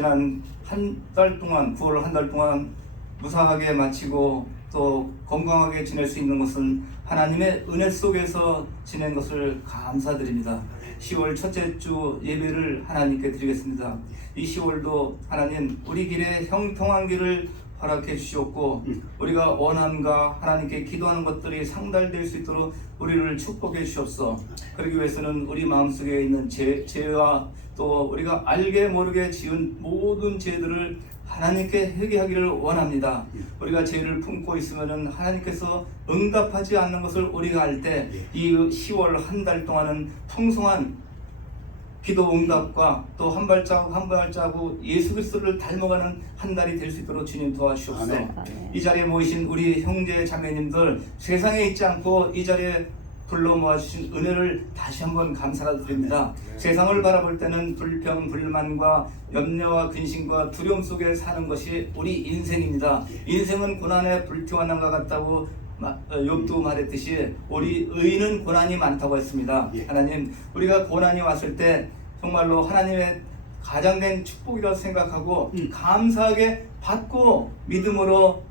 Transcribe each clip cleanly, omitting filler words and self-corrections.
지난 한 달 동안 9월 한 달 동안 무사하게 마치고 또 건강하게 지낼 수 있는 것은 하나님의 은혜 속에서 지낸 것을 감사드립니다. 10월 첫째 주 예배를 하나님께 드리겠습니다. 이 10월도 하나님 우리 길에 형통한 길을 허락해 주시옵고 우리가 원함과 하나님께 기도하는 것들이 상달될 수 있도록 우리를 축복해 주시옵소서. 그러기 위해서는 우리 마음속에 있는 죄와 또 우리가 알게 모르게 지은 모든 죄들을 하나님께 회개하기를 원합니다. 우리가 죄를 품고 있으면은 하나님께서 응답하지 않는 것을 우리가 알 때 이 10월 한 달 동안은 풍성한 기도 응답과 또 한 발자국 한 발자국 예수 그리스도를 닮아가는 한 달이 될 수 있도록 주님 도와주시옵소서. 이 자리에 모이신 우리 형제 자매님들 세상에 있지 않고 이 자리에 불러 모아주신 은혜를 다시 한번 감사드립니다. 세상을 바라볼 때는 불평, 불만과 염려와 근심과 두려움 속에 사는 것이 우리 인생입니다. 인생은 고난에 불티와난과 같다고 욥도 말했듯이 우리 의인은 고난이 많다고 했습니다. 하나님, 우리가 고난이 왔을 때 정말로 하나님의 가장된 축복이라고 생각하고 감사하게 받고 믿음으로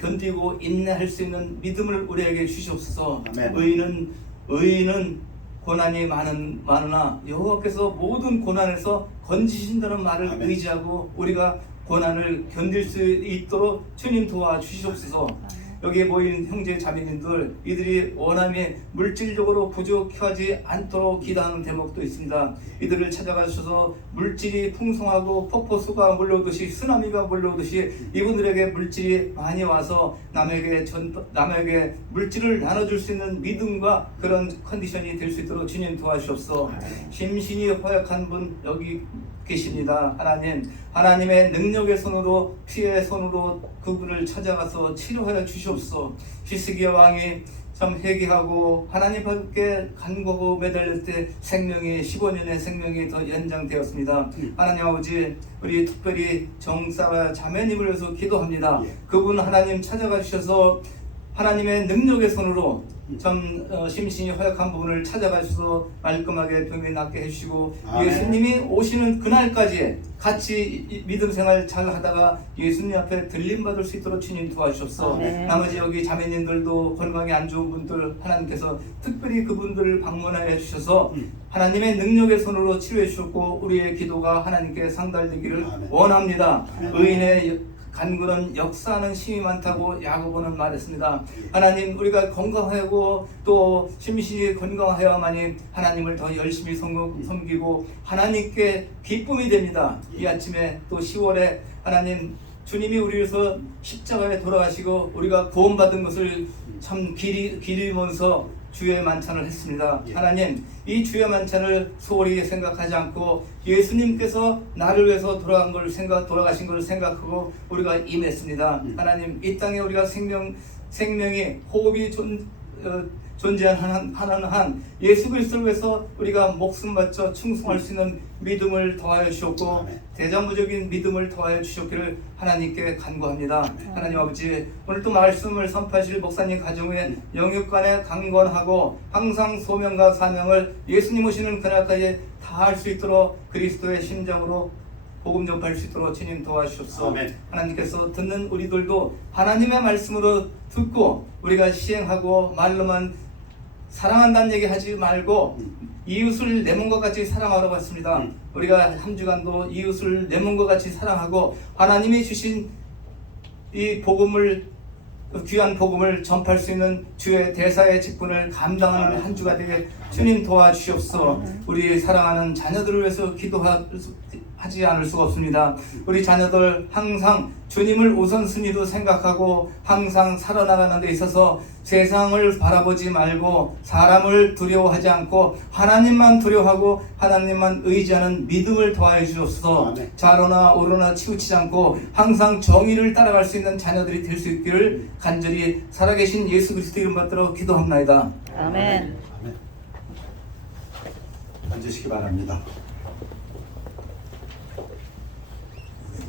견디고 인내할 수 있는 믿음을 우리에게 주시옵소서. 의인은 고난이 많으나 여호와께서 모든 고난에서 건지신다는 말을 의지하고 우리가 고난을 견딜 수 있도록 주님 도와주시옵소서. 여기에 모인 형제 자매님들 이들이 원함이 물질적으로 부족하지 않도록 기도하는 대목도 있습니다. 이들을 찾아가셔서 물질이 풍성하고 폭포수가 몰려오듯이 쓰나미가 몰려오듯이 이분들에게 물질이 많이 와서 남에게 물질을 나눠줄 수 있는 믿음과 그런 컨디션이 될 수 있도록 주님 도와주옵소서. 심신이 허약한 분 여기 계십니다. 하나님의 능력의 손으로 피의 손으로 그분을 찾아가서 치료하여 주시옵소서. 히스기야 왕이 참 회개하고 하나님 밖에 간구하고 매달릴 때 생명이 15년의 생명이 더 연장되었습니다. 하나님 아버지, 우리 특별히 정사와 자매님을 위해서 기도합니다. 그분 하나님 찾아가 주셔서 하나님의 능력의 손으로 참 심신이 허약한 부분을 찾아가셔서 말끔하게 병이 낫게 해주시고 예수님이 오시는 그날까지 같이 믿음 생활 잘 하다가 예수님 앞에 들림받을 수 있도록 주님 도와주셨어. 나머지 여기 자매님들도 건강이 안 좋은 분들 하나님께서 특별히 그분들을 방문하여 주셔서 하나님의 능력의 손으로 치료해 주셨고 우리의 기도가 하나님께 상달되기를 원합니다. 의인의 간구는 역사하는 힘이 많다고 야고보는 말했습니다. 하나님, 우리가 건강하고 또 심신이 건강하여야만이 하나님을 더 열심히 섬기고 하나님께 기쁨이 됩니다. 이 아침에 또 10월에 하나님 주님이 우리 위해서 십자가에 돌아가시고 우리가 구원받은 것을 참 기리면서 주의 만찬을 했습니다. 하나님, 이 주의 만찬을 소홀히 생각하지 않고 예수님께서 나를 위해서 돌아가신 것을 생각하고 우리가 임했습니다. 하나님, 이 땅에 우리가 생명이 호흡이 존재하는 한 예수 그리스도를 위해서 우리가 목숨 바쳐 충성할 수 있는 믿음을 더하여 주셨고 대장부적인 믿음을 더하여 주셨기를 하나님께 간구합니다. 하나님 아버지, 오늘 또 말씀을 선포하실 목사님 가정의 영육간에 강건하고 항상 소명과 사명을 예수님 오시는 그날까지 다할 수 있도록 그리스도의 심정으로 복음 전파할 수 있도록 주님 도와주셨소. 하나님께서 듣는 우리들도 하나님의 말씀으로 듣고 우리가 시행하고 말로만 사랑한다는 얘기 하지 말고 이웃을 내 몸과 같이 사랑하라고 했습니다. 우리가 한 주간도 이웃을 내 몸과 같이 사랑하고 하나님이 주신 이 귀한 복음을 전파할 수 있는 주의 대사의 직분을 감당하는 한 주가 되게 주님 도와주시옵소서. 우리 사랑하는 자녀들을 위해서 기도하지 않을 수가 없습니다. 우리 자녀들 항상 주님을 우선순위로 생각하고 항상 살아나가는 데 있어서 세상을 바라보지 말고 사람을 두려워하지 않고 하나님만 두려워하고 하나님만 의지하는 믿음을 더하여 주옵소서. 좌로나 우로나 치우치지 않고 항상 정의를 따라갈 수 있는 자녀들이 될 수 있기를 간절히 살아계신 예수 그리스도 이름 받들어 기도합나이다. 아멘. 앉으시기 바랍니다.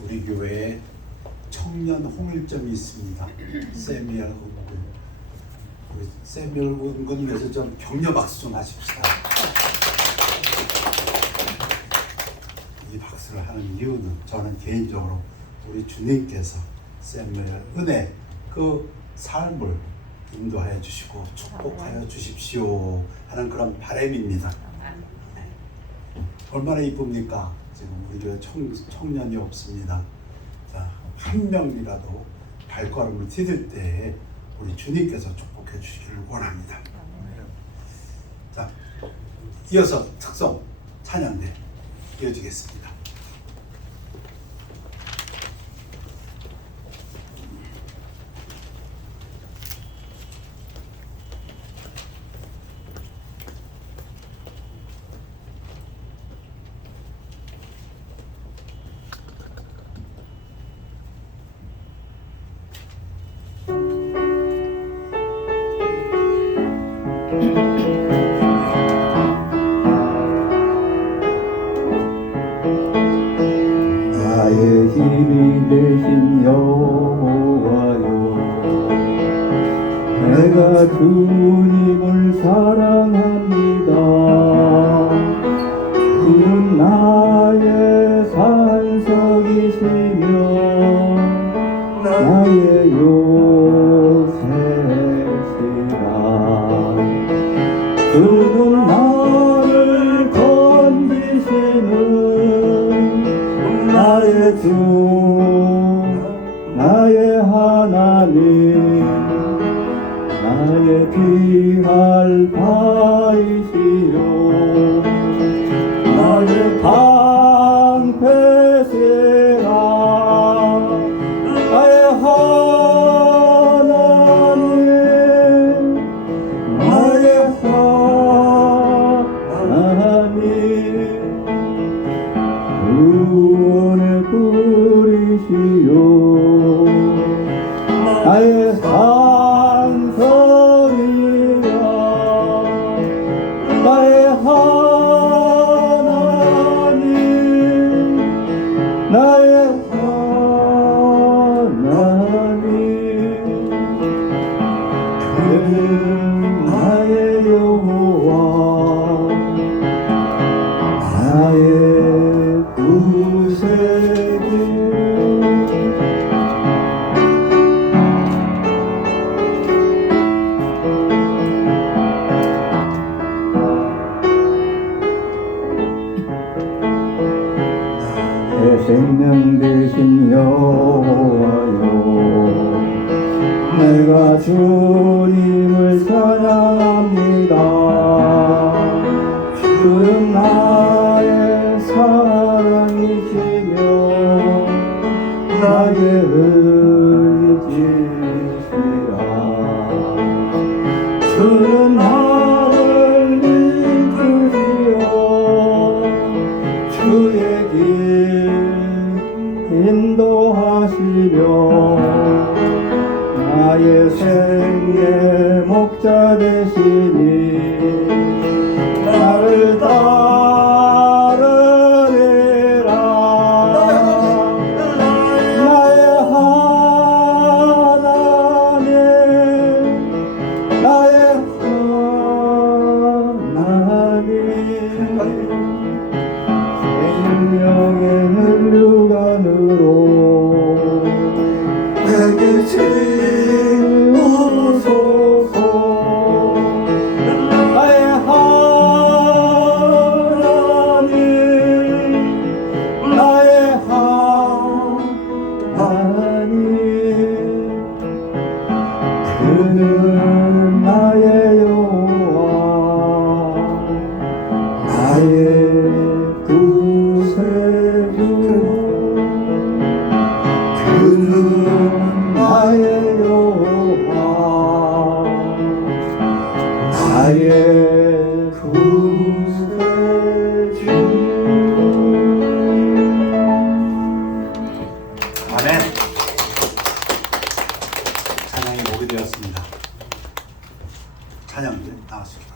우리 교회에 청년 홍일점이 있습니다. 세미얼 홍군. 우리 세미얼 홍군 위해서 좀 격려 박수 좀 하십시다. 이 박수를 하는 이유는 저는 개인적으로 우리 주님께서 샘의 은혜 그 삶을 인도하여 주시고 축복하여 주십시오 하는 그런 바람입니다. 얼마나 이쁩니까? 지금 우리 교회 청년이 없습니다. 자, 한 명이라도 발걸음을 디딜 때 우리 주님께서 축복해 주시기를 원합니다. 자, 이어서 특성 찬양대 이어지겠습니다. 나의 힘이 되신 여호와여, 내가 주님을 사랑합니다. 그는 나의 산성이시며 나의 요새시라. 그는 나를 건지시는 나의 주, 나의 하나님, 나의 귀할 바이시요, 나의 방패시라. 나의 하나님, 나의 하나님, 구원의 뿌리시요, 나의 산성이라. 나의 하나님, 나의 하나님, 그는 나의 여호와, 나의 구세주. 내 생명 되신 여호와여, 내가 주님을 찬양합니다. 그는 나의 사랑이시며 나의 의지시라. 그는 나를 이끄시어 주의 길 인도하시며 나의 생의 목자 되시니 나를 따르리라. 나의 하나님, 나의 하나님, 생명의 혈류관으로 내게 채우소서. 나의 하나님, 나의 하나님, 그는 나의 여호와, 나의 구세주. 그는 나의 여호와, 나의 구세주. 아멘. 찬양이 목이 되었습니다. 찬양대 나왔습니다.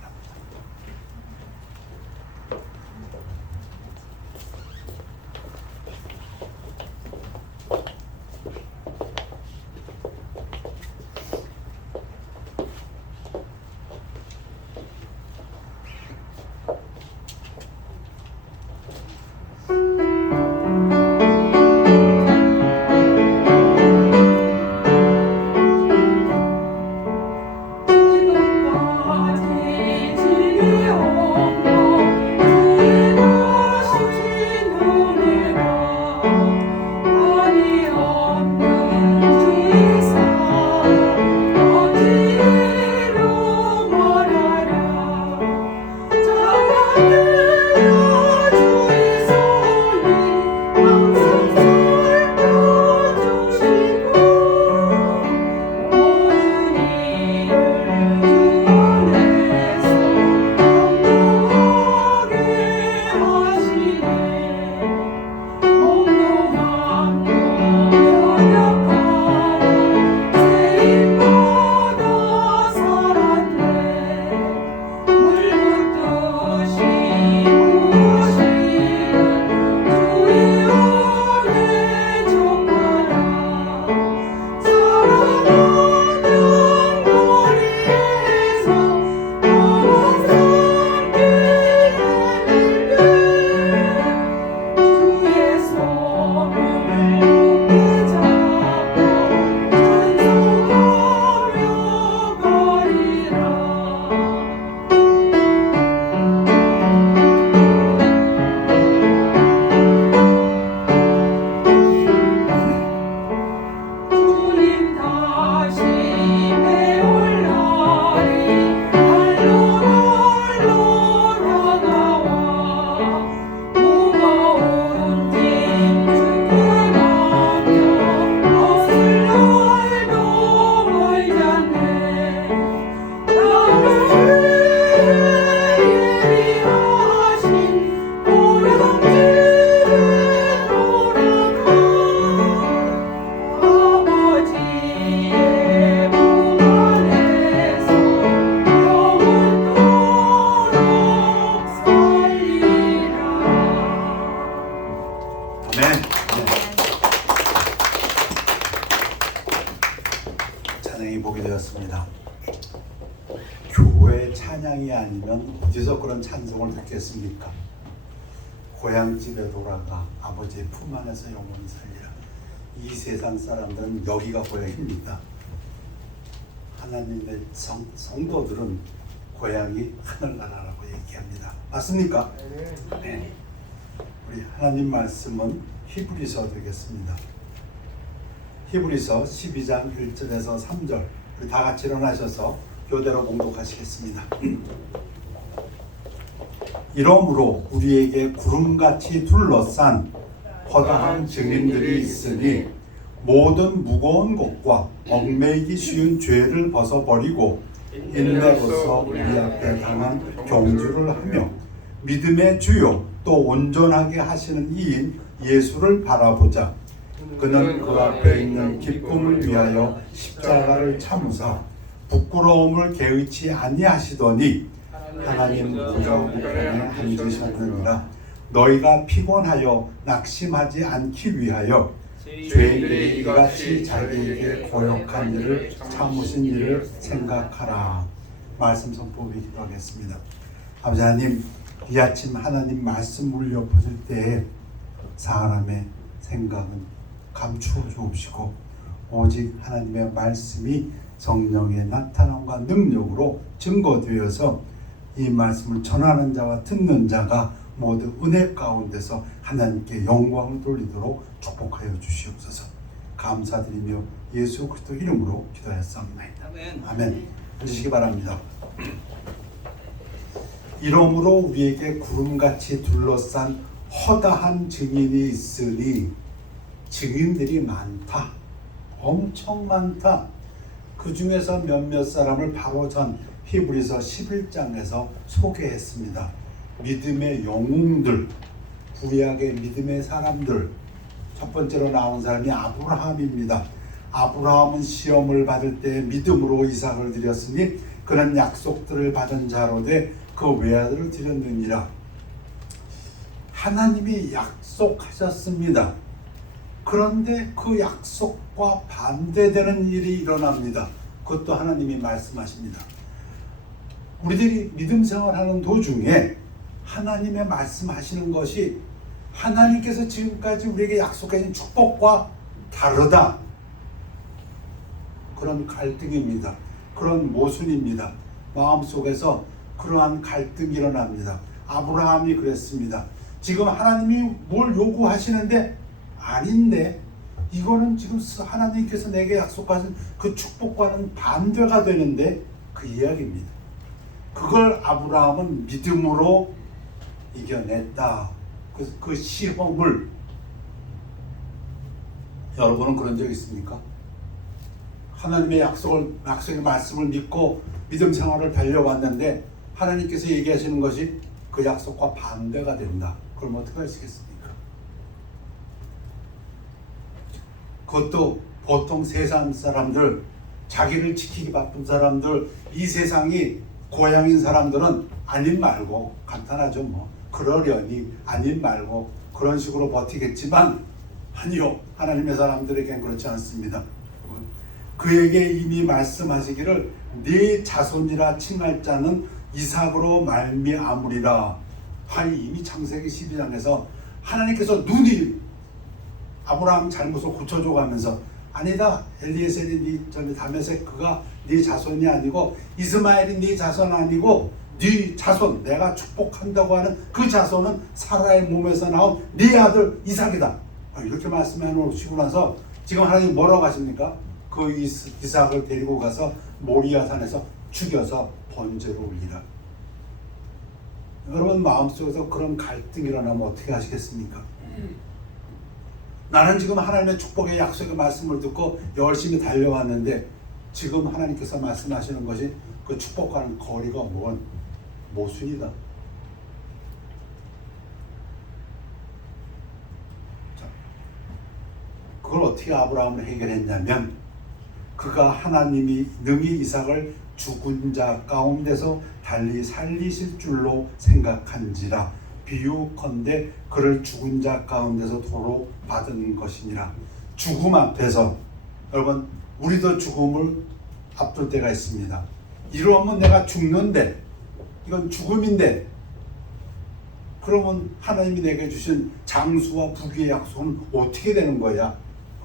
아멘. 찬양이 보게 되었습니다. 교회 찬양이 아니면 어디서 그런 찬송을 듣겠습니까? 고향집에 돌아가 아버지의 품 안에서 영원히 살리라. 이 세상 사람들은 여기가 고향입니다. 하나님의 성도들은 고향이 하늘나라라고 얘기합니다. 맞습니까? 네. 우리 하나님 말씀은 히브리서 되겠습니다. 히브리서 12장 1절에서 3절 우리 다 같이 일어나셔서 교대로 봉독하시겠습니다. 이러므로 우리에게 구름같이 둘러싼 허다한 증인들이 있으니 모든 무거운 것과 얽매이기 쉬운 죄를 벗어버리고 인내로서 우리 앞에 당한 경주를 하며 믿음의 주요 또 온전하게 하시는 이인 예수를 바라보자. 그는 그 앞에 있는 기쁨을 위하여 십자가를 참으사 부끄러움을 개의치 아니하시더니 하나님 보좌우편에 앉으셨느니라. 너희가 피곤하여 낙심하지 않기 위하여 죄인들이 이같이 자기에게 고역한 일을 참으신 일을 생각하라. 말씀 선포하기 기도하겠습니다. 아버지 하나님, 이 아침 하나님 말씀 울려보실 때에 사람의 생각은 감추어 주옵시고 오직 하나님의 말씀이 성령의 나타남과 능력으로 증거되어서 이 말씀을 전하는 자와 듣는 자가 모두 은혜 가운데서 하나님께 영광을 돌리도록 축복하여 주시옵소서. 감사드리며 예수 그리스도 이름으로 기도하였사옵나이다. 아멘. 앉으시기 바랍니다. 이러므로 우리에게 구름같이 둘러싼 허다한 증인이 있으니, 증인들이 많다. 엄청 많다. 그 중에서 몇몇 사람을 바로 전 히브리서 11장에서 소개했습니다. 믿음의 영웅들, 구약의 믿음의 사람들. 첫 번째로 나온 사람이 아브라함입니다. 아브라함은 시험을 받을 때 믿음으로 이삭을 드렸으니 그는 약속들을 받은 자로되 그 외아들을 드렸느니라. 하나님이 약속하셨습니다. 그런데 그 약속과 반대되는 일이 일어납니다. 그것도 하나님이 말씀하십니다. 우리들이 믿음 생활하는 도중에 하나님의 말씀하시는 것이 하나님께서 지금까지 우리에게 약속하신 축복과 다르다. 그런 갈등입니다. 그런 모순입니다. 마음속에서 그러한 갈등이 일어납니다. 아브라함이 그랬습니다. 지금 하나님이 뭘 요구하시는데 아닌데 이거는 지금 하나님께서 내게 약속하신 그 축복과는 반대가 되는데 그 이야기입니다. 그걸 아브라함은 믿음으로 이겨냈다. 그 시험을. 여러분은 그런 적 있습니까? 하나님의 약속의 말씀을 믿고 믿음 생활을 달려왔는데 하나님께서 얘기하시는 것이 그 약속과 반대가 된다. 그럼 어떻게 하시겠습니까? 그것도 보통 세상 사람들, 자기를 지키기 바쁜 사람들, 이 세상이 고향인 사람들은 아님 말고, 간단하죠 뭐, 그러려니 아님 말고 그런 식으로 버티겠지만, 아니요, 하나님의 사람들에겐 그렇지 않습니다. 그에게 이미 말씀하시기를 네 자손이라 칭할 자는 이삭으로 말미암으리라. 아니, 이미 창세기 12장에서 하나님께서 눈이 아브라함 잘못을 고쳐줘가면서 아니다, 엘리에셀이 네 다메섹 그가 네 자손이 아니고 이스마엘이 네 자손 아니고 네 자손, 내가 축복한다고 하는 그 자손은 사라의 몸에서 나온 네 아들 이삭이다. 이렇게 말씀해 놓으시고 나서 지금 하나님 뭐라고 하십니까? 그 이삭을 데리고 가서 모리아산에서 죽여서 번제로 올리라. 여러분 마음속에서 그런 갈등이 일어나면 어떻게 하시겠습니까? 나는 지금 하나님의 축복의 약속의 말씀을 듣고 열심히 달려왔는데 지금 하나님께서 말씀하시는 것이 그 축복과는 거리가 먼 모순이다. 자, 그걸 어떻게 아브라함을 해결했냐면 그가 하나님이 능히 이삭을 죽은 자 가운데서 달리 살리실 줄로 생각한지라 비유컨대 그를 죽은 자 가운데서 도로 받은 것이니라. 죽음 앞에서 여러분 우리도 죽음을 앞둘 때가 있습니다. 이러면 내가 죽는데 이건 죽음인데 그러면 하나님이 내게 주신 장수와 부귀의 약속은 어떻게 되는 거야?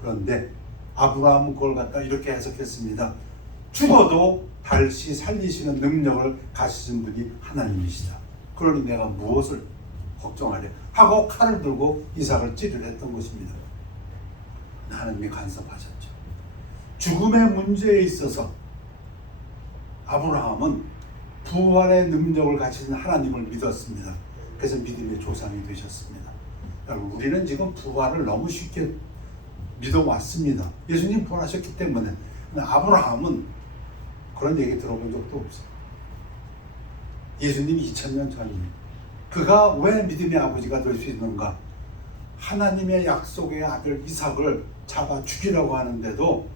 그런데 아브라함은 그걸 갖다 이렇게 해석했습니다. 죽어도 다시 살리시는 능력을 가지신 분이 하나님이시다. 그러니 내가 무엇을 걱정하려 하고 칼을 들고 이삭을 찌르려 했던 것입니다. 하나님이 간섭하셨죠. 죽음의 문제에 있어서 아브라함은 부활의 능력을 가지신 하나님을 믿었습니다. 그래서 믿음의 조상이 되셨습니다. 여러분 우리는 지금 부활을 너무 쉽게 믿어왔습니다. 예수님 부활하셨기 때문에. 아브라함은 그런 얘기 들어본 적도 없어요. 예수님 2000년 전이에요. 그가 왜 믿음의 아버지가 될 수 있는가? 하나님의 약속의 아들 이삭을 잡아 죽이라고 하는데도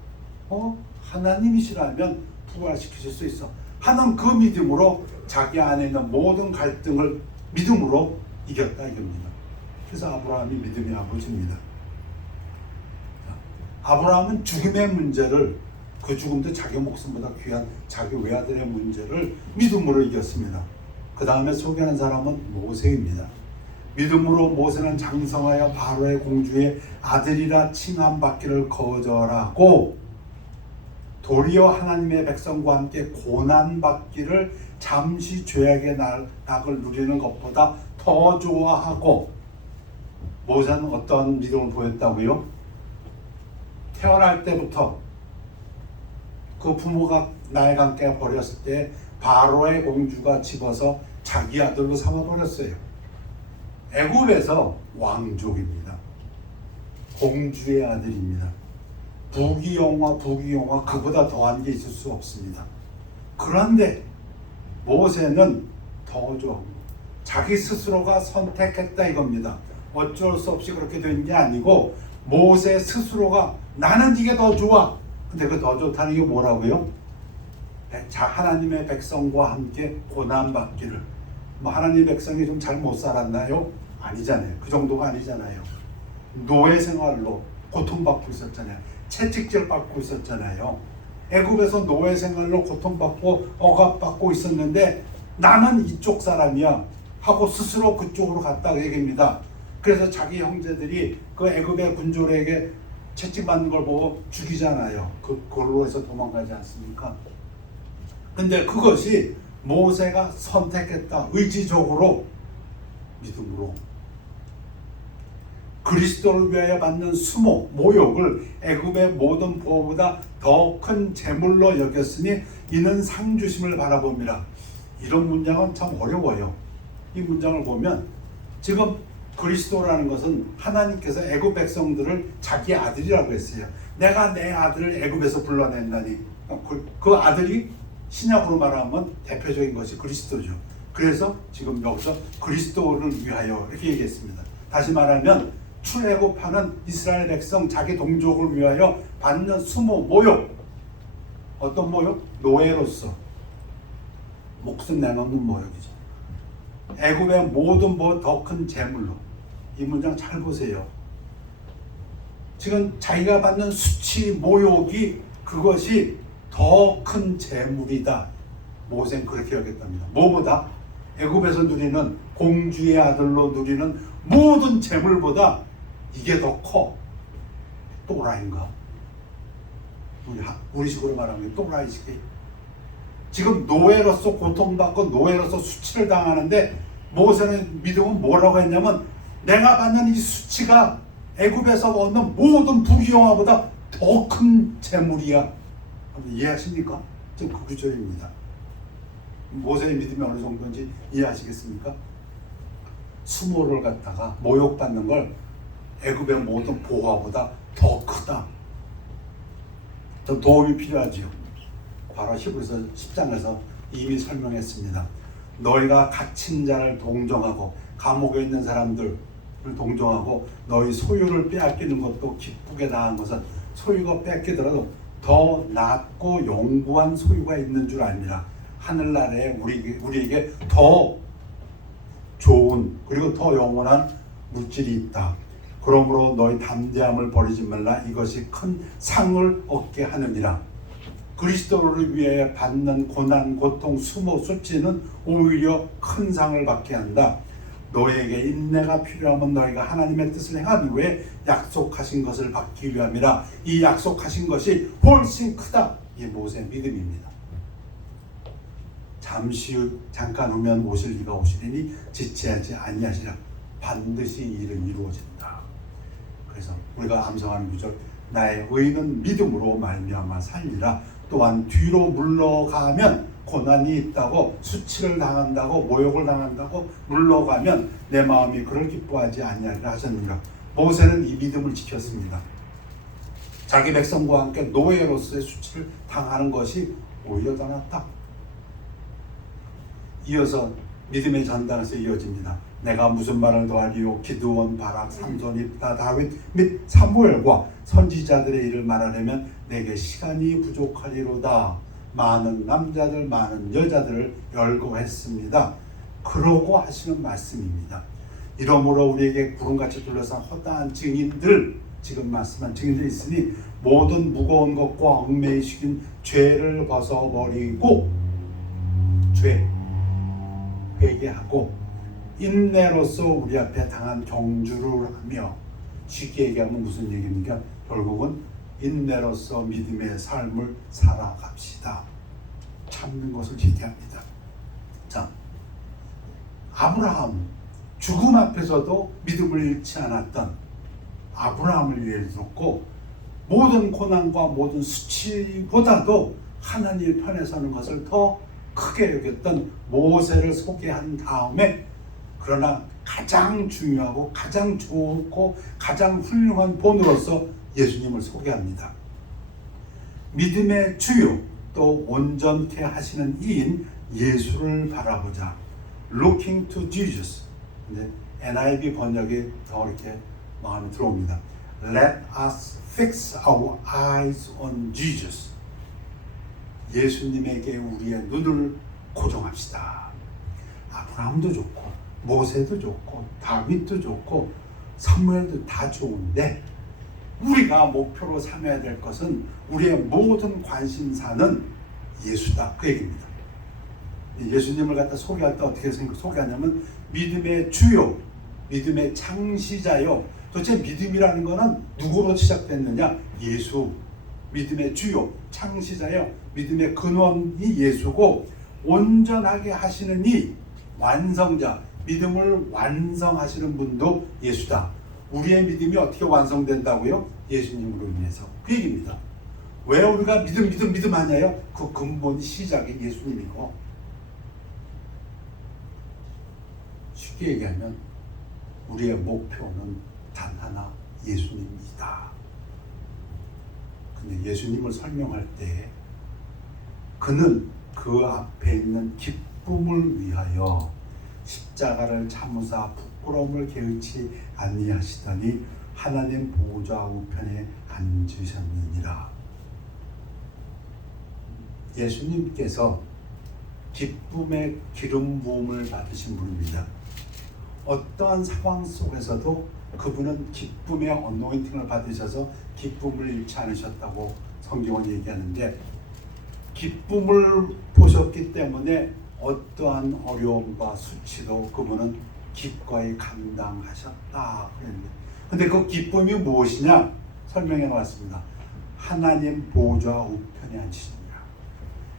하나님이시라면 부활시키실 수 있어 하는 그 믿음으로 자기 안에 있는 모든 갈등을 믿음으로 이겼다 이겁니다. 그래서 아브라함이 믿음의 아버지입니다. 아브라함은 죽음의 문제를, 그 죽음도 자기 목숨보다 귀한 자기 외아들의 문제를 믿음으로 이겼습니다. 그 다음에 소개하는 사람은 모세입니다. 믿음으로 모세는 장성하여 바로의 공주의 아들이라 칭함받기를 거절하고 도리어 하나님의 백성과 함께 고난받기를 잠시 죄악의 낙을 누리는 것보다 더 좋아하고. 모세는 어떤 믿음을 보였다고요? 태어날 때부터 그 부모가 나에 함께 버렸을 때 바로의 공주가 집어서 자기 아들로 삼아버렸어요. 애굽에서 왕족입니다. 공주의 아들입니다. 부귀영화 그보다 더한 게 있을 수 없습니다. 그런데 모세는 더 좋아. 자기 스스로가 선택했다 이겁니다. 어쩔 수 없이 그렇게 된 게 아니고 모세 스스로가 나는 이게 더 좋아. 근데 그 더 좋다는 게 뭐라고요? 자, 하나님의 백성과 함께 고난받기를. 하나님의 백성이 좀 잘 못 살았나요? 아니잖아요. 그 정도가 아니잖아요. 노예 생활로 고통받고 있었잖아요. 채찍질 받고 있었잖아요. 애굽에서 노예 생활로 고통받고 억압받고 있었는데 나는 이쪽 사람이야 하고 스스로 그쪽으로 갔다고 얘기합니다. 그래서 자기 형제들이 그 애굽의 군졸에게 채찍받는 걸 보고 죽이잖아요. 그걸로 해서 도망가지 않습니까? 근데 그것이 모세가 선택했다. 의지적으로 믿음으로 그리스도를 위하여 받는 수모, 모욕을 애굽의 모든 보호보다 더 큰 재물로 여겼으니 이는 상주심을 바라봅니다. 이런 문장은 참 어려워요. 이 문장을 보면 지금 그리스도라는 것은 하나님께서 애굽 백성들을 자기 아들이라고 했어요. 내가 내 아들을 애굽에서 불러낸다니. 그 아들이 신약으로 말하면 대표적인 것이 그리스도죠. 그래서 지금 여기서 그리스도를 위하여 이렇게 얘기했습니다. 다시 말하면 출애굽하는 이스라엘 백성 자기 동족을 위하여 받는 수모, 모욕. 어떤 모욕? 노예로서 목숨 내놓는 모욕이죠. 애굽의 모든 더 큰 재물로. 이 문장 잘 보세요. 지금 자기가 받는 수치, 모욕이 그것이 더 큰 재물이다. 모세는 그렇게 여겼답니다. 뭐보다? 애굽에서 누리는 공주의 아들로 누리는 모든 재물보다 이게 더 커. 또라이인가? 우리 식으로 말하면 또라이식이. 지금 노예로서 고통받고 노예로서 수치를 당하는데 모세는 믿음은 뭐라고 했냐면 내가 받는 이 수치가 애굽에서 얻는 모든 부귀영화보다 더 큰 재물이야. 이해하십니까? 지금 그 구절입니다. 모세의 믿음이 어느 정도인지 이해하시겠습니까? 수모를 갖다가 모욕받는 걸 애굽의 모든 보화보다 더 크다. 좀 도움이 필요하지요. 바로 히브리서 10장에서 이미 설명했습니다. 너희가 갇힌 자를 동정하고 감옥에 있는 사람들을 동정하고 너희 소유를 빼앗기는 것도 기쁘게 당한 것은 소유가 뺏기더라도 더 낫고 영구한 소유가 있는 줄 아니라 하늘나라에 우리에게 더 좋은 그리고 더 영원한 물질이 있다. 그러므로 너희 담대함을 버리지 말라. 이것이 큰 상을 얻게 하느니라. 그리스도를 위해 받는 고난, 고통, 수모, 수치는 오히려 큰 상을 받게 한다. 너에게 인내가 필요하면 너희가 하나님의 뜻을 행하기 위해 약속하신 것을 받기 위함이라. 이 약속하신 것이 훨씬 크다. 이 모세의 믿음입니다. 잠깐 후면 오실 이가 오시리니 지체하지 아니하시라. 반드시 일은 이루어진다. 그래서 우리가 암송하는 구절, 나의 의는 믿음으로 말미암아 살리라. 또한 뒤로 물러가면 고난이 있다고, 수치를 당한다고, 모욕을 당한다고 물러가면 내 마음이 그를 기뻐하지 아니하리라 하셨느니라. 모세는 이 믿음을 지켰습니다. 자기 백성과 함께 노예로서의 수치를 당하는 것이 오히려 더 낫다. 이어서 믿음의 전당에서 이어집니다. 내가 무슨 말을 더하리요. 기드온, 바락, 삼손, 입다, 다윗 및 사무엘과 선지자들의 일을 말하려면 내게 시간이 부족하리로다. 많은 남자들 많은 여자들을 열거했습니다. 그러고 하시는 말씀입니다. 이러므로 우리에게 구름같이 둘러싼 허다한 증인들, 지금 말씀한 증인들이 있으니 모든 무거운 것과 얽매이 시킨 죄를 벗어버리고 회개하고 인내로서 우리 앞에 당한 경주를 하며, 쉽게 얘기하면 무슨 얘기입니까? 결국은 인내로서 믿음의 삶을 살아갑시다. 참는 것을 얘기합니다. 자, 아브라함, 죽음 앞에서도 믿음을 잃지 않았던 아브라함을 예를 들었고, 모든 고난과 모든 수치보다도 하나님의 편에 서는 것을 더 크게 여겼던 모세를 소개한 다음에, 그러나 가장 중요하고 가장 좋고 가장 훌륭한 본으로서 예수님을 소개합니다. 믿음의 주요 또 온전케 하시는 이인 예수를 바라보자. Looking to Jesus. NIV 번역이 더 이렇게 마음에 들어옵니다. Let us fix our eyes on Jesus. 예수님에게 우리의 눈을 고정합시다. 아브라함도 좋고 모세도 좋고 다윗도 좋고 사무엘도 다 좋은데, 우리가 목표로 삼아야 될 것은 우리의 모든 관심사는 예수다. 그 얘기입니다. 예수님을 갖다 소개할 때 어떻게 소개하냐면 믿음의 주요, 믿음의 창시자요. 도대체 믿음이라는 것은 누구로 시작됐느냐? 예수. 믿음의 주요, 창시자요. 믿음의 근원이 예수고, 온전하게 하시는 이 완성자, 믿음을 완성하시는 분도 예수다. 우리의 믿음이 어떻게 완성된다고요? 예수님으로 인해서. 그 얘기입니다. 왜 우리가 믿음 하냐요? 그 근본 시작이 예수님이고, 쉽게 얘기하면 우리의 목표는 단 하나, 예수님이다. 근데 예수님을 설명할 때 그는 그 앞에 있는 기쁨을 위하여 십자가를 참으사 부끄러움을 개의치 아니하시더니 하나님 보좌 우편에 앉으셨느니라. 예수님께서 기쁨의 기름 부음을 받으신 분입니다. 어떠한 상황 속에서도 그분은 기쁨의 어노인팅을 받으셔서 기쁨을 잃지 않으셨다고 성경은 얘기하는데, 기쁨을 보셨기 때문에 어떠한 어려움과 수치도 그분은 기꺼이 감당하셨다. 그런데 그 기쁨이 무엇이냐? 설명해 놓았습니다. 하나님 보좌 우편에 앉으십니다.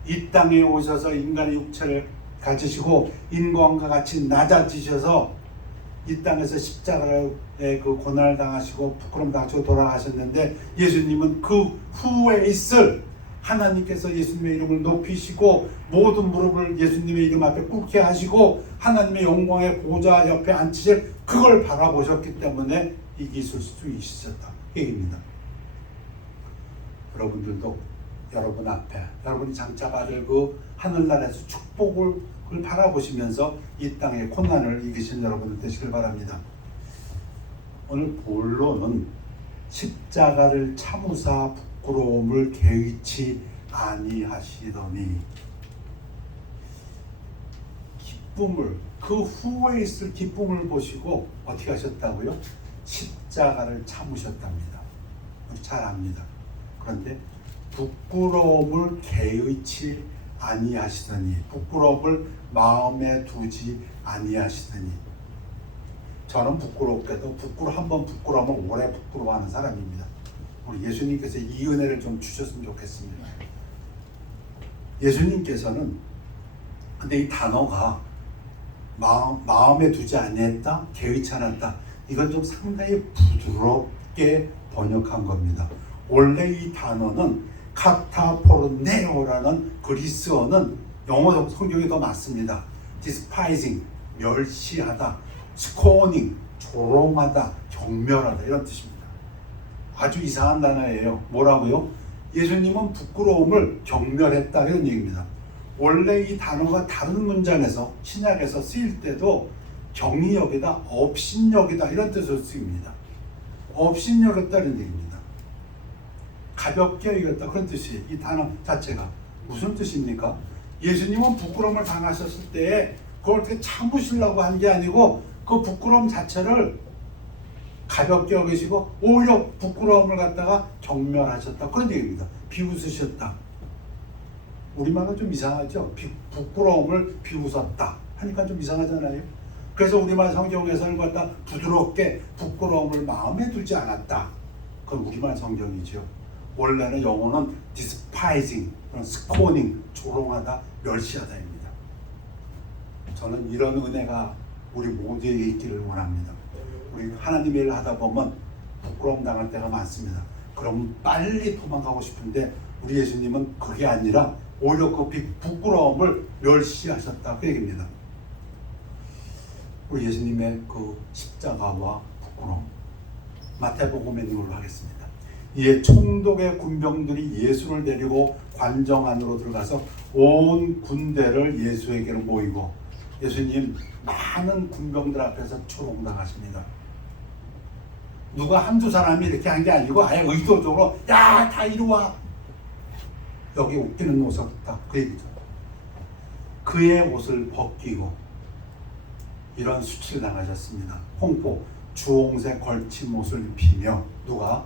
이 땅에 오셔서 인간의 육체를 가지시고 인간과 같이 낮아지셔서 이 땅에서 십자가의 그 고난을 당하시고 부끄러움 당하시고 돌아가셨는데, 예수님은 그 후에 있을 하나님께서 예수님의 이름을 높이시고 모든 무릎을 예수님의 이름 앞에 꿇게 하시고 하나님의 영광의 보좌 옆에 앉히실 그걸 바라보셨기 때문에 이기실 수 있었다. 그 얘기입니다. 여러분들도 여러분 앞에 여러분이 장차 받을 그 하늘나라에서 축복을 바라보시면서 이 땅의 고난을 이기신 여러분들 되시길 바랍니다. 오늘 본론은 십자가를 참으사 부끄러움을 개의치 아니하시더니, 기쁨을, 그 후에 있을 기쁨을 보시고 어떻게 하셨다고요? 십자가를 참으셨답니다. 잘 압니다. 그런데 부끄러움을 개의치 아니하시더니, 부끄러움을 마음에 두지 아니하시더니. 저는 부끄럽게도 한번 부끄러우면 오래 부끄러워하는 사람입니다. 우리 예수님께서 이 은혜를 좀 주셨으면 좋겠습니다. 예수님께서는, 근데 이 단어가 마음에 두지 아니했다, 개의치 않았다, 이건 좀 상당히 부드럽게 번역한 겁니다. 원래 이 단어는 카타포르네오라는 그리스어는 영어 성경이 더 맞습니다. despising, 멸시하다, scorning, 조롱하다, 경멸하다, 이런 뜻입니다. 아주 이상한 단어예요. 뭐라고요? 예수님은 부끄러움을 경멸했다, 이런 얘기입니다. 원래 이 단어가 다른 문장에서, 신약에서 쓰일 때도 경이여기다, 업신여기다, 이런 뜻으로 쓰입니다. 업신여겼다는 얘기입니다. 가볍게 여겼다, 그런 뜻이에요. 이 단어 자체가 무슨 뜻입니까? 예수님은 부끄러움을 당하셨을 때 그걸 어떻게 참으시려고 한 게 아니고 그 부끄러움 자체를 가볍게 여기시고 오히려 부끄러움을 갖다가 경멸하셨다, 그런 얘기입니다. 비웃으셨다. 우리말은 좀 이상하죠. 부끄러움을 비웃었다 하니까 좀 이상하잖아요. 그래서 우리말 성경에서는 갖다 부드럽게 부끄러움을 마음에 두지 않았다. 그건 우리말 성경이죠. 원래는 영어는 despising, scorning, 조롱하다, 멸시하다입니다. 저는 이런 은혜가 우리 모두에게 있기를 원합니다. 우리 하나님의 일을 하다 보면 부끄러움 당할 때가 많습니다. 그럼 빨리 도망가고 싶은데 우리 예수님은 그게 아니라 오히려 그 부끄러움을 멸시하셨다, 그 얘기입니다. 우리 예수님의 그 십자가와 부끄러움, 마태복음에 있는 걸로 하겠습니다. 이에 총독의 군병들이 예수를 데리고 관정 안으로 들어가서 온 군대를 예수에게로 모이고, 예수님 많은 군병들 앞에서 초롱당하십니다. 누가 한두 사람이 이렇게 한 게 아니고 아예 의도적으로 야, 다 이리 와, 여기 웃기는 옷을 다, 그 얘기죠. 그의 옷을 벗기고 이런 수치를 당하셨습니다. 홍포 주홍색 걸친 옷을 입히며, 누가?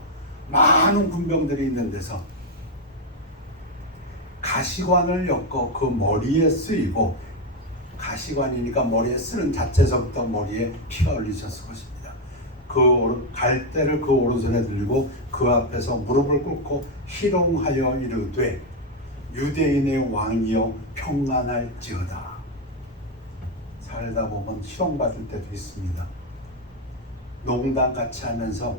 많은 군병들이 있는 데서 가시관을 엮어 그 머리에 쓰이고, 가시관이니까 머리에 쓰는 자체서부터 머리에 피가 흘리셨을 것입니다. 그 갈대를 그 오른손에 들고 그 앞에서 무릎을 꿇고 희롱하여 이르되 유대인의 왕이여 평안할지어다. 살다 보면 희롱받을 때도 있습니다. 농담같이 하면서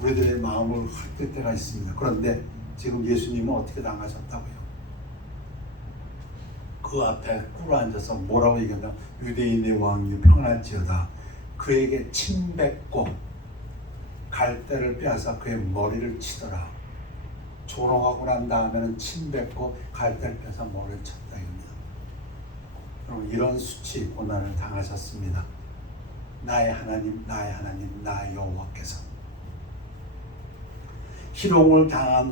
우리들의 마음을 헐뜯을 때가 있습니다. 그런데 지금 예수님은 어떻게 당하셨다고요? 그 앞에 꿇어 앉아서 뭐라고 얘기하냐? 유대인의 왕이 평안할지어다. 그에게 침 뱉고 갈대를 빼앗아 그의 머리를 치더라. 조롱하고 난 다음에는 침 뱉고 갈대를 빼앗아 머리를 쳤다, 입니다. 여러분, 이런 수치 고난을 당하셨습니다. 나의 하나님, 나의 하나님, 나의 여호와께서. 희롱을 다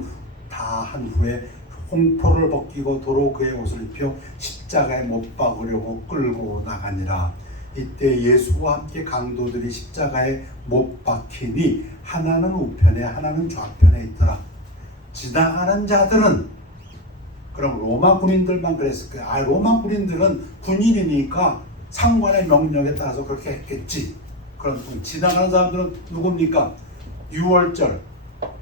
한 후에 홍포를 벗기고 도로 그의 옷을 입혀 십자가에 못 박으려고 끌고 나가니라. 이때 예수와 함께 강도들이 십자가에 못 박히니 하나는 우편에 하나는 좌편에 있더라. 지나가는 자들은, 그럼 로마 군인들만 그랬을 거예요. 로마 군인들은 군인이니까 상관의 명령에 따라서 그렇게 했겠지. 그럼 지나가는 사람들은 누굽니까? 6월절,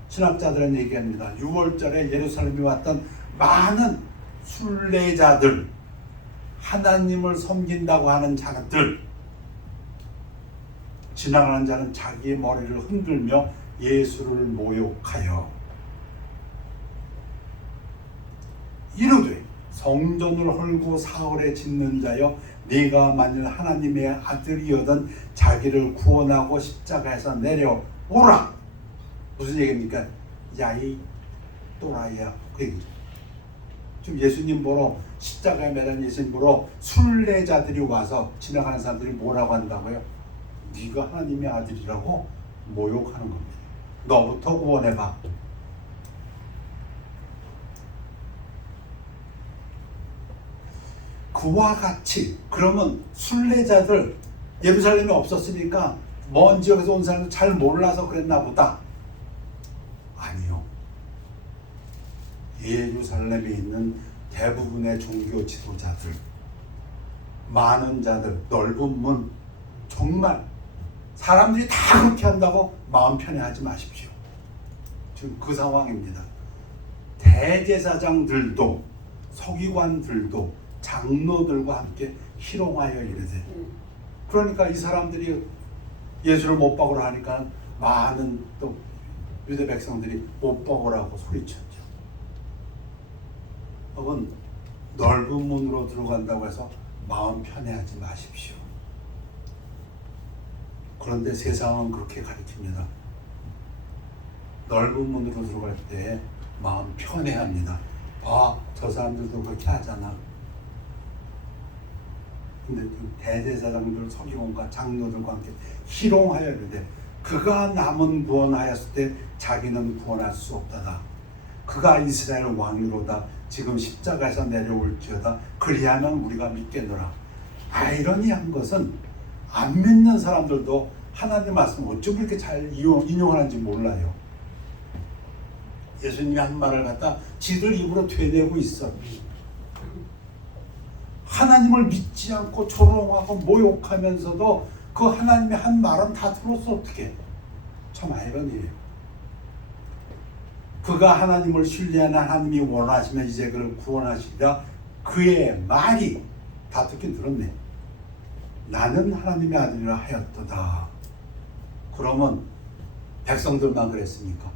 신학자들은 얘기합니다. 6월절에 예루살렘에 왔던 많은 순례자들, 하나님을 섬긴다고 하는 자들, 지나가는 자는 자기의 머리를 흔들며 예수를 모욕하여 이르되 성전을 헐고 사흘에 짓는 자여, 네가 만일 하나님의 아들이여든 자기를 구원하고 십자가에서 내려오라. 무슨 얘기입니까? 야이 또라이야, 그 얘기죠. 지금 예수님 보러, 십자가에 매달린 예수님 보러 순례자들이 와서 지나가는 사람들이 뭐라고 한다고요? 네가 하나님의 아들이라고 모욕하는 겁니다. 너부터 구원해봐. 그와 같이 그러면 순례자들 예루살렘이 없었으니까 먼 지역에서 온 사람들 잘 몰라서 그랬나 보다. 아니요. 예루살렘에 있는 대부분의 종교 지도자들, 많은 자들, 넓은 문, 정말 사람들이 다 그렇게 한다고 마음 편해하지 마십시오. 지금 그 상황입니다. 대제사장들도 서기관들도 장로들과 함께 희롱하여 이르되, 그러니까 이 사람들이 예수를 못 박으라 하니까 많은 또 유대 백성들이 못 박으라고 소리쳤죠. 혹은 넓은 문으로 들어간다고 해서 마음 편해하지 마십시오. 그런데 세상은 그렇게 가르칩니다. 넓은 문으로 들어갈 때 마음 편해합니다. 저 사람들도 그렇게 하잖아. 근데 그 대제사장들, 서기관과 장로들과 함께 희롱하여 이르되, 그가 남은 구원하였을 때 자기는 구원할 수 없다다. 그가 이스라엘 왕이로다. 지금 십자가에서 내려올지어다. 그리하면 우리가 믿겠노라. 아이러니한 것은 안 믿는 사람들도 하나님 말씀 어쩜 그렇게 잘 인용하는지 몰라요. 예수님이 한 말을 갖다 지들 입으로 되뇌고 있어. 하나님을 믿지 않고 조롱하고 모욕하면서도 그 하나님의 한 말은 다 들었어. 어떻게? 참 아이러니해요. 그가 하나님을 신뢰하는 하나님이 원하시면 이제 그를 구원하시리라. 그의 말이 다 듣긴 들었네. 나는 하나님의 아들이라 하였도다. 그러면 백성들만 그랬습니까?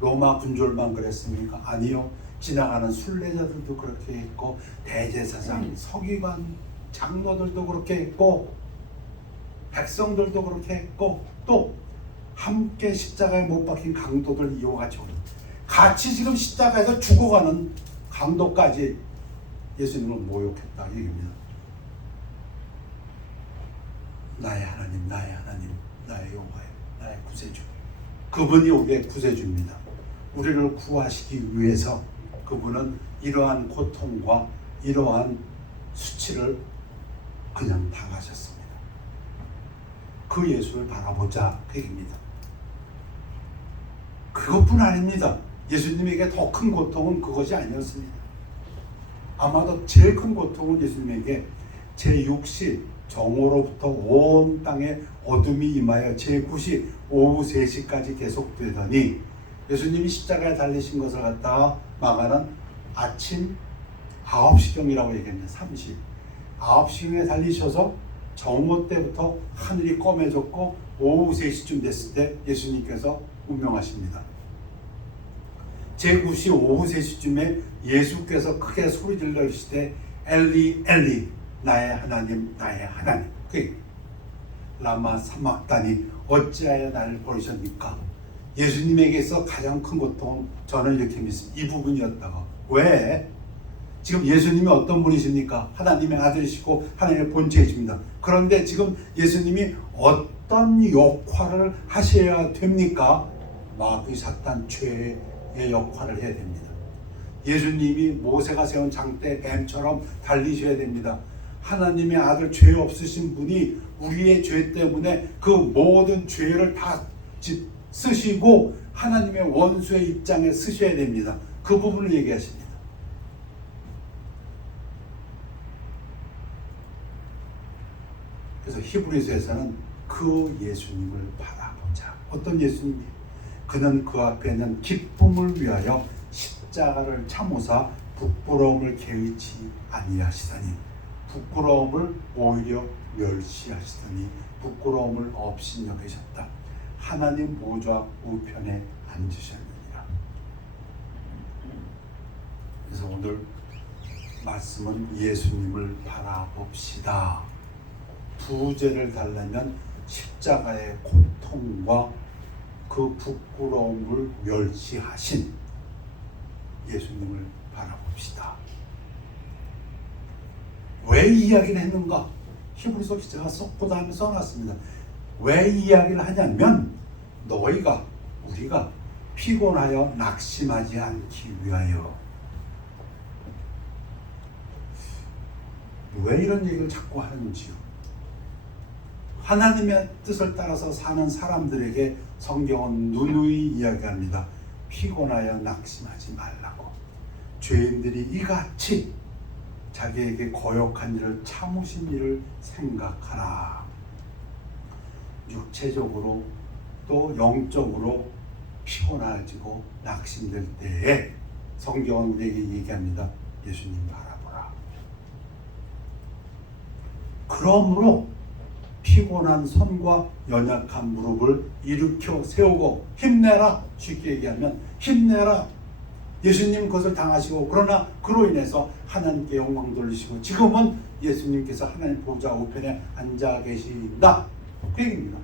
로마 군졸만 그랬습니까? 아니요. 지나가는 순례자들도 그렇게 했고, 대제사장, 서기관, 장로들도 그렇게 했고, 백성들도 그렇게 했고, 또 함께 십자가에 못 박힌 강도들 이와 같이 지금 십자가에서 죽어가는 강도까지 예수님을 모욕했다 얘기입니다. 나의 하나님, 나의 하나님, 나의 여호와여, 나의 구세주. 그분이 우리의 구세주입니다. 우리를 구하시기 위해서 그분은 이러한 고통과 이러한 수치를 그냥 당하셨습니다. 그 예수를 바라보자 그 얘기입니다. 그것뿐 아닙니다. 예수님에게 더 큰 고통은 그것이 아니었습니다. 아마도 제일 큰 고통은 예수님에게 제6시 정오로부터 온 땅에 어둠이 임하여 제9시 오후 3시까지 계속되더니, 예수님이 십자가에 달리신 것을 갖다가 마가는 아침 9시경이라고 얘기했는데 3시 9시경에 달리셔서 정오 때부터 하늘이 검해졌고 오후 3시쯤 됐을 때 예수님께서 운명하십니다. 제9시 오후 3시쯤에 예수께서 크게 소리 질러 이르시되 엘리 엘리 나의 하나님 나의 하나님, 라마 사막다니 어찌하여 나를 버리셨니까. 예수님에게서 가장 큰 고통은 저는 이렇게 믿습니다. 이 부분이었다고. 왜? 지금 예수님이 어떤 분이십니까? 하나님의 아들이시고 하나님의 본체이십니다. 그런데 지금 예수님이 어떤 역할을 하셔야 됩니까? 마귀 사탄 죄의 역할을 해야 됩니다. 예수님이 모세가 세운 장대 뱀처럼 달리셔야 됩니다. 하나님의 아들 죄 없으신 분이 우리의 죄 때문에 그 모든 죄를 다 쓰시고 하나님의 원수의 입장에 쓰셔야 됩니다. 그 부분을 얘기하십니다. 그래서 히브리서에서는 그 예수님을 바라보자. 어떤 예수님이에요? 그는 그 앞에 있는 기쁨을 위하여 십자가를 참으사 부끄러움을 개의치 아니하시다니, 부끄러움을 오히려 멸시하시더니 부끄러움을 없이 여기셨다. 하나님 보좌 우편에 앉으셨느니라. 그래서 오늘 말씀은 예수님을 바라봅시다. 부제를 달라면 십자가의 고통과 그 부끄러움을 멸시하신 예수님을 바라봅시다. 왜 이야기를 했는가? 히브리서 기자가 썩보다 하며 써놨습니다. 왜 이야기를 하냐면 우리가 피곤하여 낙심하지 않기 위하여. 왜 이런 얘기를 자꾸 하는지요? 하나님의 뜻을 따라서 사는 사람들에게 성경은 누누이 이야기합니다. 피곤하여 낙심하지 말라고. 죄인들이 이같이 자기에게 거역한 일을 참으신 일을 생각하라. 육체적으로 또 영적으로 피곤해지고 낙심될 때에 성경은 우리에게 얘기합니다. 예수님 바라보라. 그러므로 피곤한 손과 연약한 무릎을 일으켜 세우고 힘내라. 쉽게 얘기하면 힘내라. 예수님 그것을 당하시고 그러나 그로 인해서 하나님께 영광 돌리시고 지금은 예수님께서 하나님 보좌 우편에 앉아 계신다. 그 얘기입니다.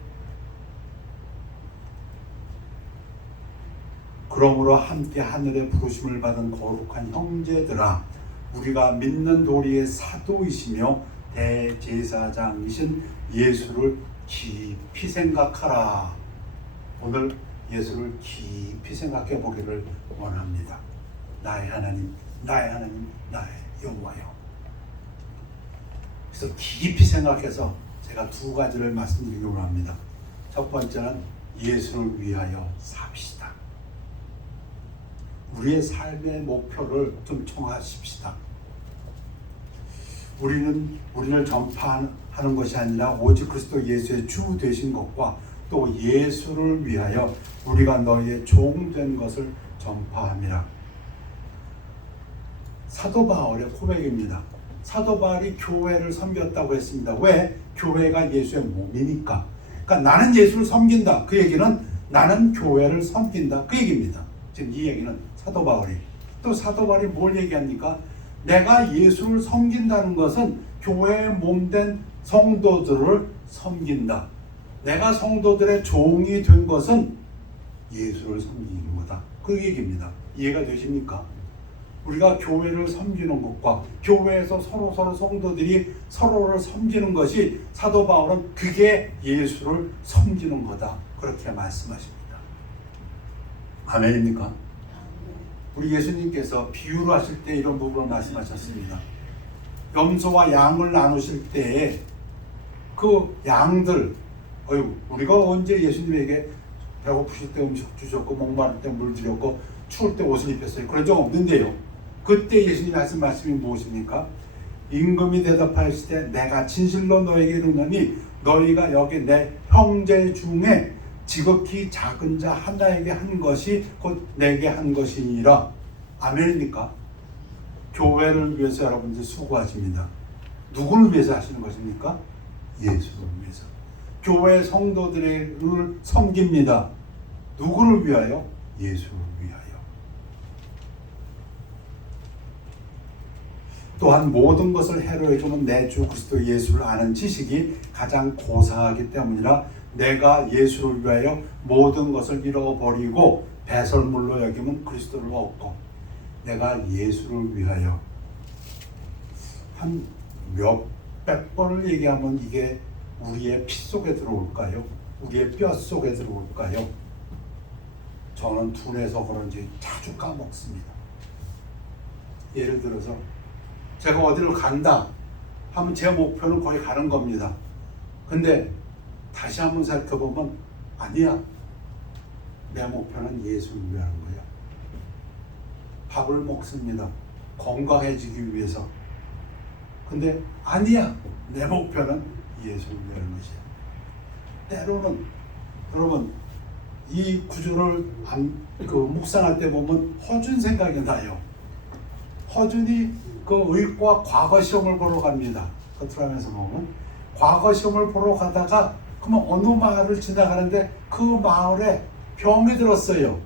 그러므로 함께 하늘의 부르심을 받은 거룩한 형제들아, 우리가 믿는 도리의 사도이시며 대제사장이신 예수를 깊이 생각하라. 오늘 예수를 깊이 생각해 보기를 원합니다. 나의 하나님, 나의 하나님, 나의 여호와여. 그래서 깊이 생각해서 제가 두 가지를 말씀드리기 원합니다. 첫 번째는 예수를 위하여 삽시다. 우리의 삶의 목표를 좀 정하십시다. 우리를 전파하는 것이 아니라 오직 그리스도 예수의 주 되신 것과 또 예수를 위하여 우리가 너희의 종 된 것을 전파함이라. 사도 바울의 고백입니다. 사도 바울이 교회를 섬겼다고 했습니다. 왜? 교회가 예수의 몸이니까. 그러니까 나는 예수를 섬긴다. 그 얘기는 나는 교회를 섬긴다. 그 얘기입니다. 지금 이 얘기는 사도 바울이. 또 사도 바울이 뭘 얘기합니까? 내가 예수를 섬긴다는 것은 교회의 몸된 성도들을 섬긴다. 내가 성도들의 종이 된 것은 예수를 섬기는 거다. 그 얘기입니다. 이해가 되십니까? 우리가 교회를 섬기는 것과 교회에서 서로 성도들이 서로를 섬기는 것이 사도 바울은 그게 예수를 섬기는 거다. 그렇게 말씀하십니다. 아멘입니까? 우리 예수님께서 비유로 하실 때 이런 부분을 말씀하셨습니다. 염소와 양을 나누실 때에 그 양들, 우리가 언제 예수님에게 배고프실 때 음식 주셨고 목마를 때 물 드렸고 추울 때 옷을 입혔어요? 그런 적 없는데요. 그때 예수님이 하신 말씀이 무엇입니까? 임금이 대답하시되 내가 진실로 너에게 이르노니 너희가 여기 내 형제 중에 지극히 작은 자 하나에게 한 것이 곧 내게 한 것이니라. 아멘입니까? 교회를 위해서 여러분들 수고하십니다. 누구를 위해서 하시는 것입니까? 예수를 위해서. 교회 성도들을 섬깁니다. 누구를 위하여? 예수를 위하여. 또한 모든 것을 해로해주는 내 주 그리스도 예수를 아는 지식이 가장 고상하기 때문이라. 내가 예수를 위하여 모든 것을 잃어버리고 배설물로 여기면 그리스도를 얻고, 내가 예수를 위하여 한 몇백 번을 얘기하면 이게 우리의 피 속에 들어올까요? 우리의 뼈 속에 들어올까요? 저는 둔해서 그런지 자주 까먹습니다. 예를 들어서 제가 어디를 간다 하면 제 목표는 거기 가는 겁니다. 근데 다시 한번 살펴보면 아니야. 내 목표는 예수를 위한 거야. 밥을 먹습니다. 건강해지기 위해서. 근데 아니야. 내 목표는 예수를 위한 것이야. 때로는 여러분 이 구조를 묵상할 때 보면 허준 생각이 나요. 허준이 그 의과 과거 시험을 보러 갑니다. 겉으로 하면서 보면 과거 시험을 보러 가다가 그러면 어느 마을을 지나가는데 그 마을에 병이 들었어요.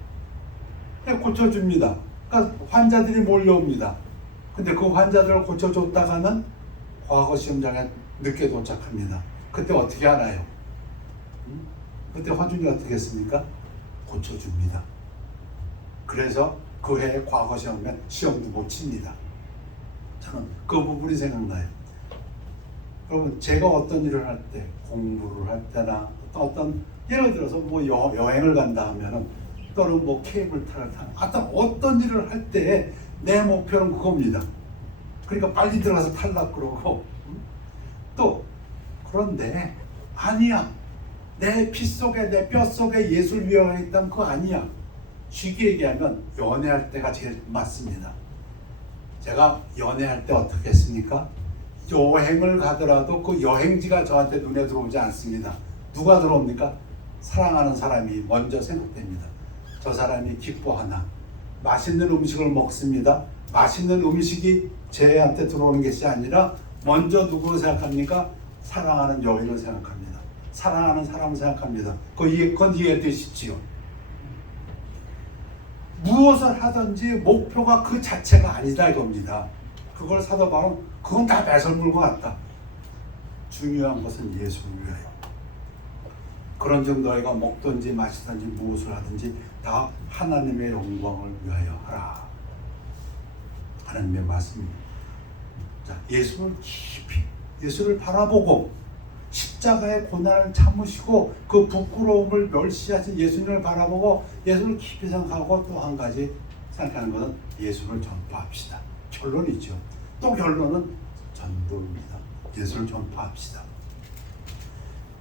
고쳐줍니다. 그러니까 환자들이 몰려옵니다. 근데 그 환자들을 고쳐줬다가는 과거 시험장에 늦게 도착합니다. 그때 어떻게 하나요? 그때 허준이 어떻게 했습니까? 고쳐줍니다. 그래서 그 해에 과거 시험도 못 칩니다. 저는 그 부분이 생각나요. 여러분 제가 어떤 일을 할 때, 공부를 할 때나 어떤 예를 들어서 뭐 여행을 간다 하면은 또는 뭐 케이블카를 타는 어떤 일을 할 때 내 목표는 그겁니다. 그러니까 빨리 들어가서 탈락 그러고 또 그런데 아니야. 내 피 속에 내 뼈 속에 예수를 위하여 있다면 그거 아니야. 쉽게 얘기하면 연애할 때가 제일 맞습니다. 제가 연애할 때 어떻게 했습니까? 여행을 가더라도 그 여행지가 저한테 눈에 들어오지 않습니다. 누가 들어옵니까? 사랑하는 사람이 먼저 생각됩니다. 저 사람이 기뻐하나. 맛있는 음식을 먹습니다. 맛있는 음식이 제한테 들어오는 것이 아니라 먼저 누구를 생각합니까? 사랑하는 여인을 생각합니다. 사랑하는 사람을 생각합니다. 그건 이해되십시오. 무엇을 하든지 목표가 그 자체가 아니다 이겁니다. 그걸 사다 봐도 그건 다 배설물과 같다. 중요한 것은 예수를 위하여. 그런즉 너희가 먹든지 마시든지 무엇을 하든지 다 하나님의 영광을 위하여 하라. 하나님의 말씀입니다. 자, 예수를 깊이 예수를 바라보고 십자가의 고난을 참으시고 그 부끄러움을 멸시하신 예수님을 바라보고 예수를 깊이 생각하고 또 한 가지 생각하는 것은 예수를 전파합시다. 결론이죠. 또 결론은 전도입니다. 예수를 전파합시다.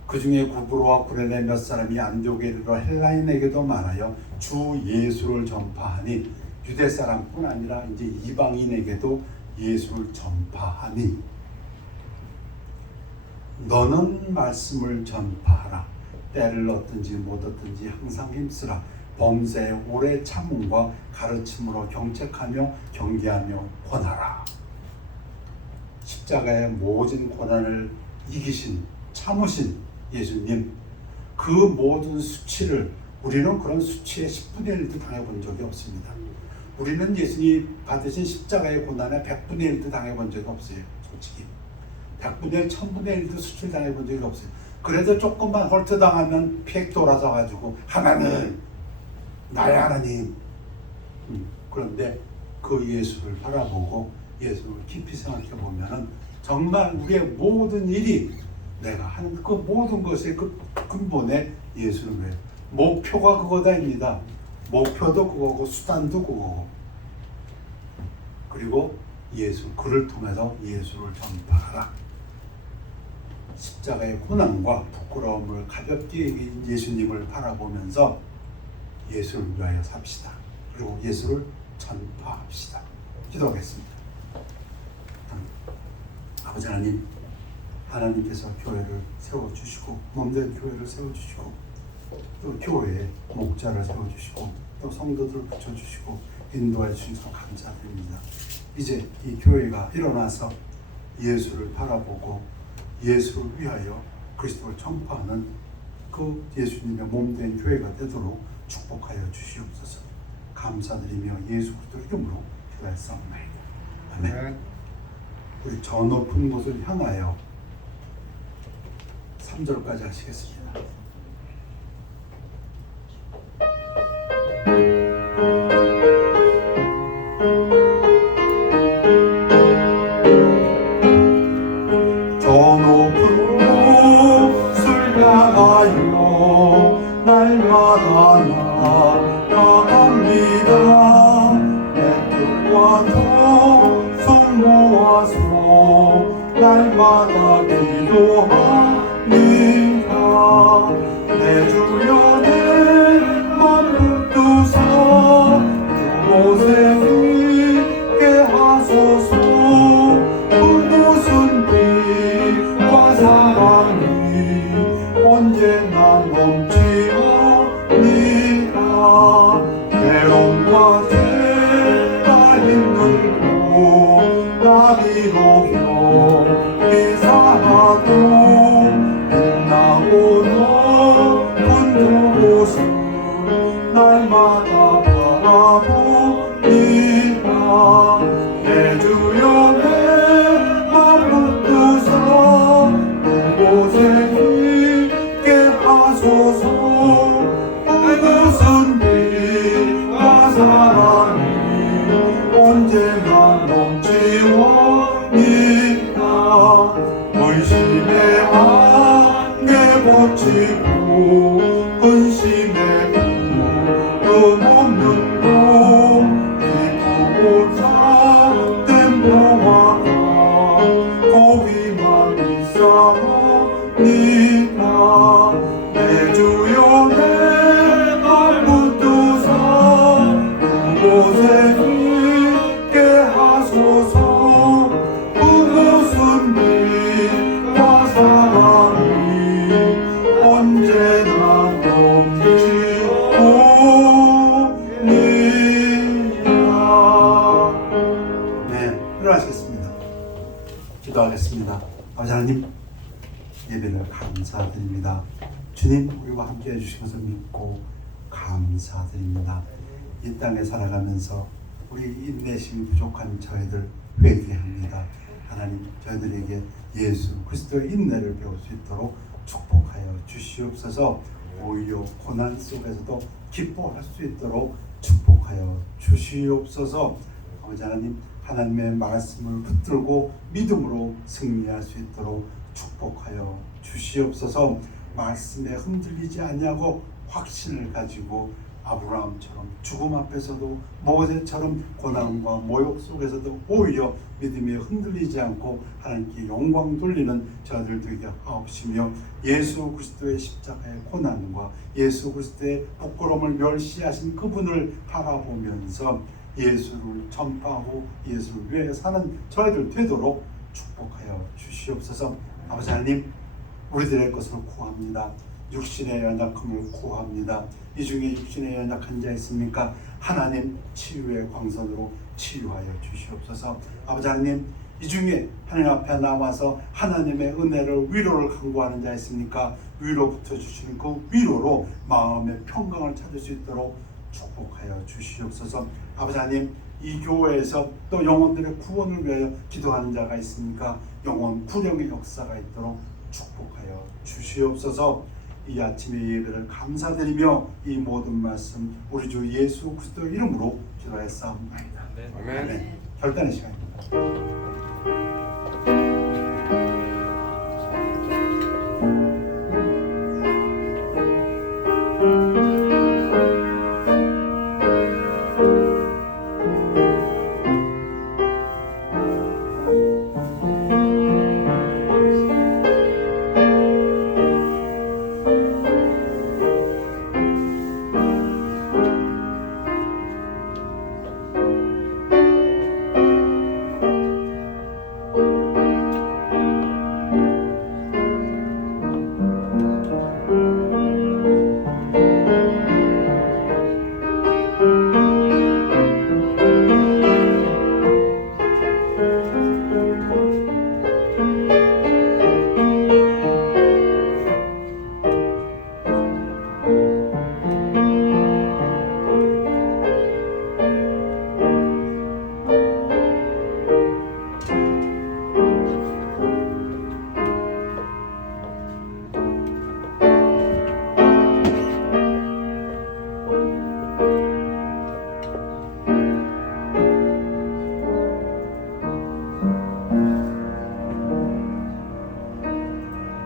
그 중에 구브로와 구레네 몇 사람이 안디옥에 이르러 헬라인에게도 말하여 주 예수를 전파하니 유대 사람뿐 아니라 이제 이방인에게도 예수를 전파하니 너는 말씀을 전파하라. 때를 얻든지 못 얻든지 항상 힘쓰라. 범사에 오래 참음과 가르침으로 경책하며 경계하며 권하라. 십자가의 모든 고난을 이기신 참으신 예수님, 그 모든 수치를 우리는 그런 수치의 10분의 1도 당해본 적이 없습니다. 우리는 예수님 받으신 십자가의 고난에 100분의 1도 당해본 적이 없어요. 솔직히 100분의 1, 1000분의 1도 수치를 당해본 적이 없어요. 그래도 조금만 헐트당하면 픽 돌아서 가지고 하나님, 나의 하나님. 그런데 그 예수를 바라보고 예수를 깊이 생각해 보면은 정말 우리의 모든 일이 내가 하는 그 모든 것의 그 근본에 예수는 왜 목표가 그거다입니다. 목표도 그거고 수단도 그거고. 그리고 예수, 그를 통해서 예수를 전파하라. 십자가의 고난과 부끄러움을 가볍게 이긴 예수님을 바라보면서 예수를 위하여 삽시다. 그리고 예수를 전파합시다. 기도하겠습니다. 아버지 하나님, 하나님께서 교회를 세워주시고 몸된 교회를 세워주시고 또 교회에 목자를 세워주시고 또 성도들을 붙여주시고 인도해 주셔서 감사드립니다. 이제 이 교회가 일어나서 예수를 바라보고 예수를 위하여 그리스도를 전파하는 그 예수님의 몸된 교회가 되도록 축복하여 주시옵소서. 감사드리며 예수 그리스도 이름으로 기도했사옵나이다. 아멘. 우리 저 높은 곳을 향하여 3절까지 하시겠습니다. 저 높은 곳을 향하여 날마다 나아갑니다. 내 뜻과 정성 모아서 날마다 기도합니다. 내 주여 내 맘을 두사 그곳에 있게 하소서. 그곳은 빛과 사랑이 언제나 넘치옵니다. 괴로움과 죄가 힘들고 나비로 기사하고 빛나고 높은 그곳을 날마다 바라봅니다. 내 주여 내 맘을 두사 그곳에 있게 하소서. 그곳은 빛과 사랑이 언제나 넘치옵니다. 의심의 안개 벗치고 근심의 그 없는 곳 기쁘고 기도하겠습니다. 아버지 하나님, 예배를 감사드립니다. 주님, 우리와 함께 해주신 것을 믿고 감사드립니다. 이 땅에 살아가면서 우리 인내심이 부족한 저희들 회개합니다. 하나님, 저희들에게 예수 그리스도의 인내를 배울 수 있도록 축복하여 주시옵소서. 오히려 고난 속에서도 기뻐할 수 있도록 축복하여 주시옵소서. 아버지 하나님, 하나님의 말씀을 붙들고 믿음으로 승리할 수 있도록 축복하여 주시옵소서. 말씀에 흔들리지 아니하고 확신을 가지고 아브라함처럼 죽음 앞에서도 모세처럼 고난과 모욕 속에서도 오히려 믿음에 흔들리지 않고 하나님께 영광 돌리는 저들 되게 하옵시며, 예수 그리스도의 십자가의 고난과 예수 그리스도의 부끄러움을 멸시하신 그분을 바라보면서 예수를 전파하고 예수를 위해 사는 저희들 되도록 축복하여 주시옵소서. 아버지 하나님, 우리들의 것을 구합니다. 육신의 연약함을 구합니다. 이 중에 육신의 연약한 자 있습니까? 하나님, 치유의 광선으로 치유하여 주시옵소서. 아버지 하나님, 이 중에 하나님 앞에 나와서 하나님의 은혜를, 위로를 간구하는 자 있습니까? 위로부터 주시는 그 위로로 마음의 평강을 찾을 수 있도록 축복하여 주시옵소서. 아버지 하나님, 이 교회에서 또 영혼들의 구원을 위하여 기도하는 자가 있습니까? 영혼 구령의 역사가 있도록 축복하여 주시옵소서. 이 아침의 예배를 감사드리며 이 모든 말씀 우리 주 예수 그리스도 이름으로 기도하였사옵나이다. 아멘. 결단의 시간입니다.